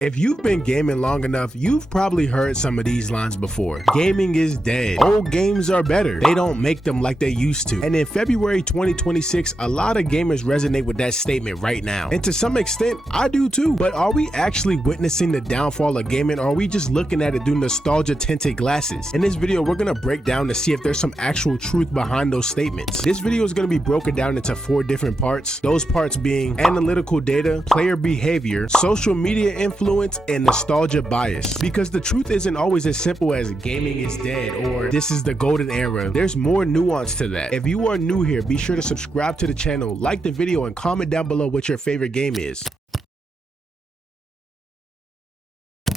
If you've been gaming long enough, you've probably heard some of these lines before. Gaming is dead. Old games are better. They don't make them like they used to. And in February 2026, a lot of gamers resonate with that statement right now. And to some extent, I do too. But are we actually witnessing the downfall of gaming, or are we just looking at it through nostalgia-tinted glasses? In this video, we're gonna break down to see if there's some actual truth behind those statements. This video is gonna be broken down into 4 different parts. Those parts being analytical data, player behavior, social media influence, and nostalgia bias. Because the truth isn't always as simple as gaming is dead or this is the golden era. There's more nuance to that. If you are new here, be sure to subscribe to the channel, like the video, and comment down below what your favorite game is.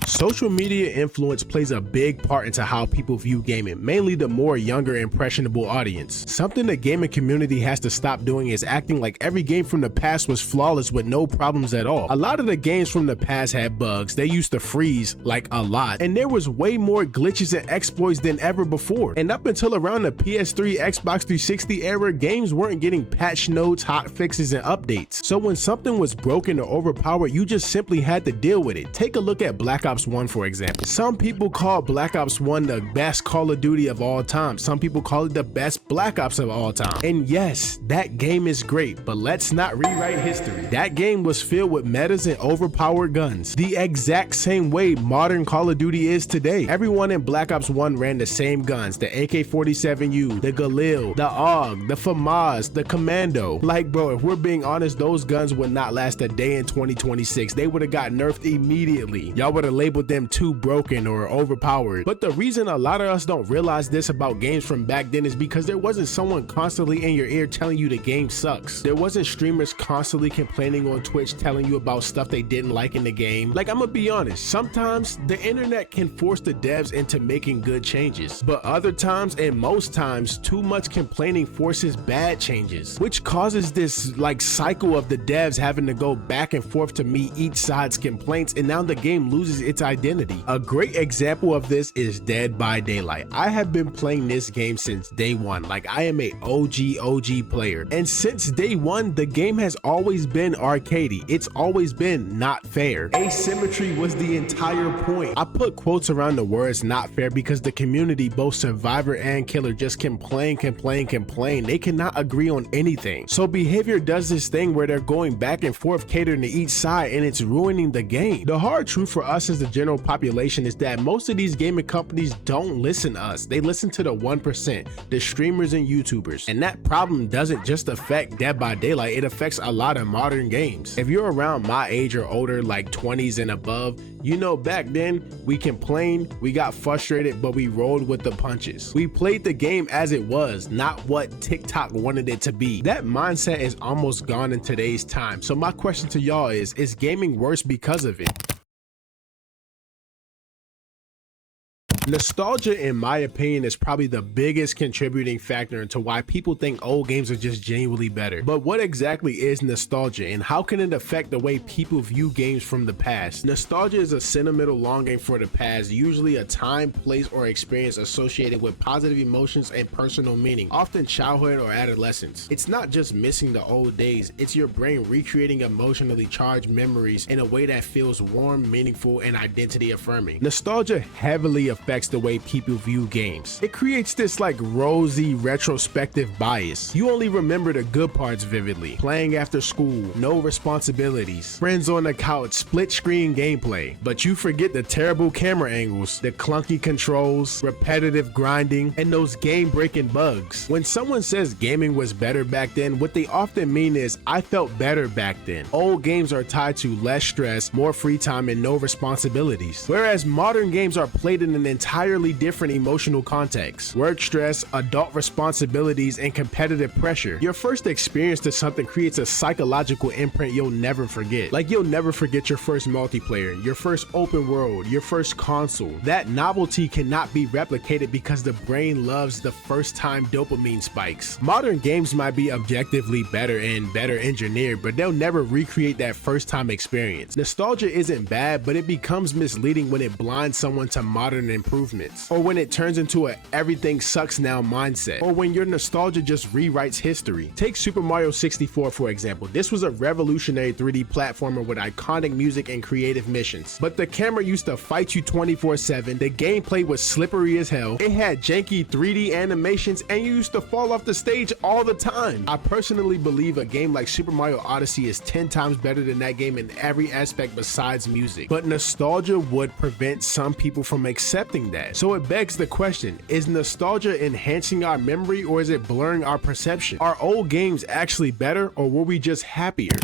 Social media influence plays a big part into how people view gaming, mainly the more younger, impressionable audience. Something the gaming community has to stop doing is acting like every game from the past was flawless with no problems at all. A lot of the games from the past had bugs. They used to freeze like a lot, and there was way more glitches and exploits than ever before. And up until around the PS3, Xbox 360 era, games weren't getting patch notes, hot fixes, and updates. So when something was broken or overpowered, you just simply had to deal with it. Take a look at Black Ops 1, for example. Some people call Black Ops 1 the best Call of Duty of all time. Some people call it the best Black Ops of all time. And yes, that game is great, but let's not rewrite history. That game was filled with metas and overpowered guns, the exact same way modern Call of Duty is today. Everyone in Black Ops 1 ran the same guns, the AK-47U, the Galil, the AUG, the FAMAS, the Commando. Like, bro, if we're being honest, those guns would not last a day in 2026. They would have got nerfed immediately. Y'all would have labeled them too broken or overpowered. But the reason a lot of us don't realize this about games from back then is because there wasn't someone constantly in your ear telling you the game sucks. There wasn't streamers constantly complaining on Twitch telling you about stuff they didn't like in the game. Like, I'm gonna be honest, sometimes the internet can force the devs into making good changes, but other times, and most times, too much complaining forces bad changes, which causes this like cycle of the devs having to go back and forth to meet each side's complaints, and now the game loses its identity. A great example of this is Dead by Daylight. I have been playing this game since day one. Like, I am a OG player, and since day one the game has always been arcadey. It's always been not fair. Asymmetry was the entire point. I put quotes around the words not fair because the community, both survivor and killer, just complain. They cannot agree on anything. So behavior does this thing where they're going back and forth catering to each side, and it's ruining the game. The hard truth for us as the general population is that most of these gaming companies don't listen to us. They listen to the 1%, the streamers and YouTubers. And that problem doesn't just affect Dead by Daylight, it affects a lot of modern games. If you're around my age or older, like 20s and above, you know back then we complained, we got frustrated, but we rolled with the punches. We played the game as it was, not what TikTok wanted it to be. That mindset is almost gone in today's time. So my question to y'all is gaming worse because of it? Nostalgia, in my opinion, is probably the biggest contributing factor into why people think old games are just genuinely better. But what exactly is nostalgia, and how can it affect the way people view games from the past? Nostalgia is a sentimental longing for the past, usually a time, place, or experience associated with positive emotions and personal meaning, often childhood or adolescence. It's not just missing the old days, it's your brain recreating emotionally charged memories in a way that feels warm, meaningful, and identity affirming. Nostalgia heavily affects the way people view games. It creates this like rosy retrospective bias. You only remember the good parts vividly. Playing after school, no responsibilities, friends on the couch, split screen gameplay. But you forget the terrible camera angles, the clunky controls, repetitive grinding, and those game-breaking bugs. When someone says gaming was better back then, what they often mean is, I felt better back then. Old games are tied to less stress, more free time, and no responsibilities. Whereas modern games are played in an entirely different emotional context. Work stress, adult responsibilities, and competitive pressure. Your first experience to something creates a psychological imprint you'll never forget. Like, you'll never forget your first multiplayer, your first open world, your first console. That novelty cannot be replicated because the brain loves the first time dopamine spikes. Modern games might be objectively better and better engineered, but they'll never recreate that first time experience. Nostalgia isn't bad, but it becomes misleading when it blinds someone to modern impressions improvements, or when it turns into a everything sucks now mindset, or when your nostalgia just rewrites history. Take Super Mario 64 for example. This was a revolutionary 3D platformer with iconic music and creative missions, but the camera used to fight you 24/7, the gameplay was slippery as hell, it had janky 3D animations, and you used to fall off the stage all the time. I personally believe a game like Super Mario Odyssey is 10 times better than that game in every aspect besides music, but nostalgia would prevent some people from accepting that. So it begs the question, is nostalgia enhancing our memory or is it blurring our perception? Are old games actually better or were we just happier?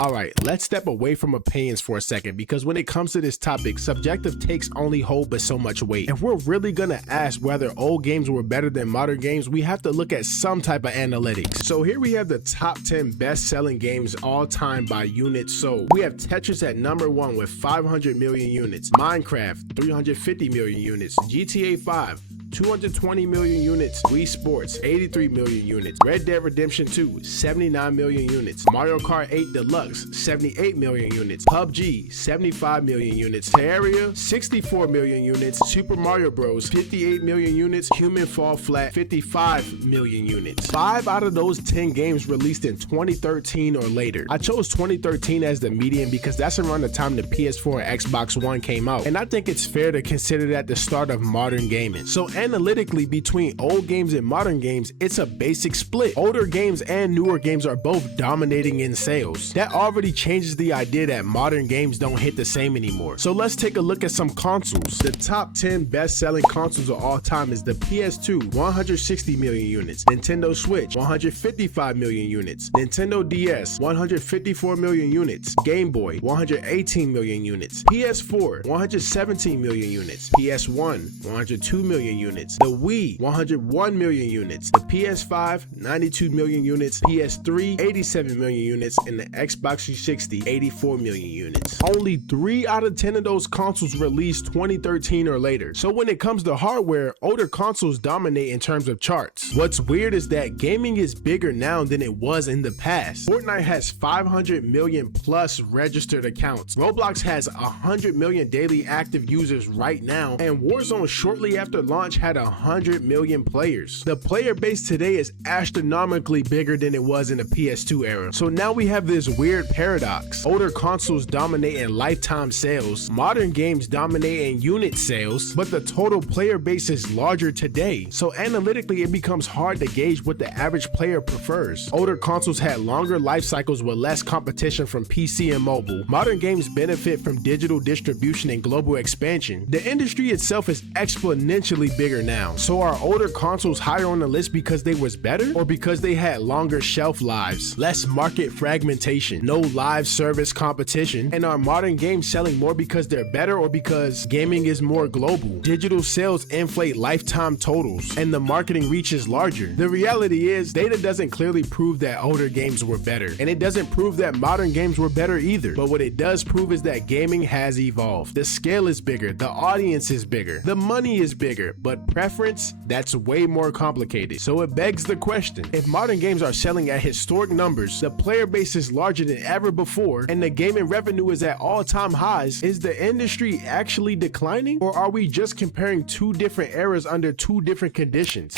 Alright, let's step away from opinions for a second, because when it comes to this topic, subjective takes only hold but so much weight. If we're really gonna ask whether old games were better than modern games, we have to look at some type of analytics. So here we have the top 10 best-selling games all time by units sold. We have Tetris at number 1 with 500 million units, Minecraft 350 million units, GTA 5 220 million units, Wii Sports 83 million units, Red Dead Redemption 2 79 million units, Mario Kart 8 Deluxe 78 million units, PUBG 75 million units, Terraria 64 million units, Super Mario Bros 58 million units, Human Fall Flat 55 million units. 5 out of those 10 games released in 2013 or later. I chose 2013 as the median because that's around the time the PS4 and Xbox One came out, and I think it's fair to consider that the start of modern gaming. So analytically, between old games and modern games, it's a basic split. Older games and newer games are both dominating in sales. That already changes the idea that modern games don't hit the same anymore. So let's take a look at some consoles. The top 10 best-selling consoles of all time is the PS2, 160 million units, Nintendo Switch, 155 million units, Nintendo DS, 154 million units, Game Boy, 118 million units, PS4, 117 million units, PS1, 102 million units, the Wii 101 million units, the PS5 92 million units, PS3 87 million units, and the Xbox 360 84 million units. Only 3 out of 10 of those consoles released 2013 or later. So when it comes to hardware, older consoles dominate in terms of charts. What's weird is that gaming is bigger now than it was in the past. Fortnite has 500 million plus registered accounts. Roblox has 100 million daily active users right now, and Warzone shortly after launch had 100 million players. The player base today is astronomically bigger than it was in the PS2 era. So now we have this weird paradox. Older consoles dominate in lifetime sales, modern games dominate in unit sales, but the total player base is larger today. So analytically, it becomes hard to gauge what the average player prefers. Older consoles had longer life cycles with less competition from PC and mobile. Modern games benefit from digital distribution and global expansion. The industry itself is exponentially bigger now. So are older consoles higher on the list because they was better, or because they had longer shelf lives, less market fragmentation, no live service competition? And are modern games selling more because they're better or because gaming is more global? Digital sales inflate lifetime totals and the marketing reach is larger. The reality is, data doesn't clearly prove that older games were better, and it doesn't prove that modern games were better either. But what it does prove is that gaming has evolved. The scale is bigger, the audience is bigger, the money is bigger, but preference, that's way more complicated. So it begs the question, if modern games are selling at historic numbers, the player base is larger than ever before, and the gaming revenue is at all-time highs, is the industry actually declining, or are we just comparing two different eras under two different conditions?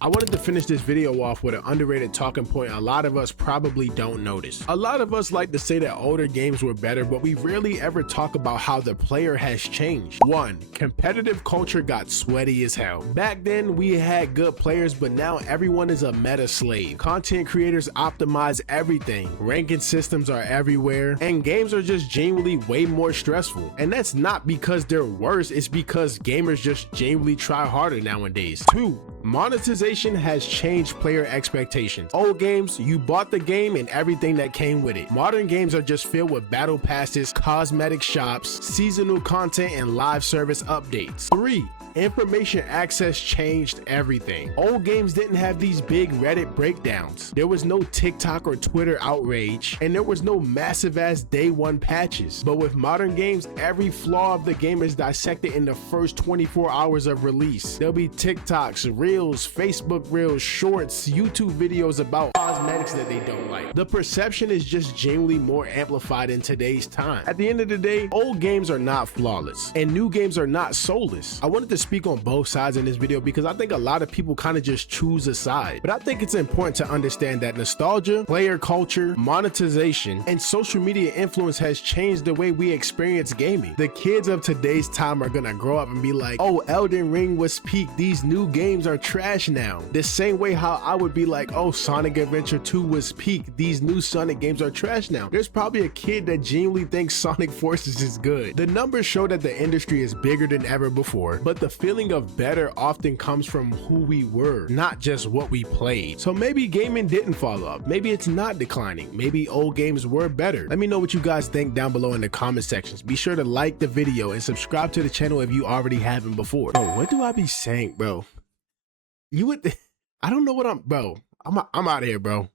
I wanted to finish this video off with an underrated talking point a lot of us probably don't notice. A lot of us like to say that older games were better, but we rarely ever talk about how the player has changed. 1. Competitive culture got sweaty as hell. Back then, we had good players, but now everyone is a meta slave. Content creators optimize everything. Ranking systems are everywhere, and games are just genuinely way more stressful. And that's not because they're worse, it's because gamers just genuinely try harder nowadays. 2. Monetization has changed player expectations. Old games, you bought the game and everything that came with it. Modern games are just filled with battle passes, cosmetic shops, seasonal content, and live service updates. 3. Information access changed everything. Old games didn't have these big Reddit breakdowns. There was no TikTok or Twitter outrage, and there was no massive ass day one patches. But with modern games, every flaw of the game is dissected in the first 24 hours of release. There'll be TikToks, Reels, Facebook Reels, Shorts, YouTube videos about cosmetics that they don't like. The perception is just genuinely more amplified in today's time. At the end of the day, old games are not flawless and new games are not soulless. I wanted to speak on both sides in this video because I think a lot of people kind of just choose a side. But I think it's important to understand that nostalgia, player culture, monetization, and social media influence has changed the way we experience gaming. The kids of today's time are gonna grow up and be like, oh, Elden Ring was peak, these new games are trash now. The same way how I would be like, oh, Sonic Adventure 2 was peak, these new Sonic games are trash now. There's probably a kid that genuinely thinks Sonic Forces is good. The numbers show that the industry is bigger than ever before, but the feeling of better often comes from who we were, not just what we played. So maybe gaming didn't fall off, maybe it's not declining, maybe old games were better. Let me know what you guys think down below in the comment sections. Be sure to like the video and subscribe to the channel if you already haven't before. Bro, what do I be saying, bro? You would, I don't know what bro, I'm out of here, bro.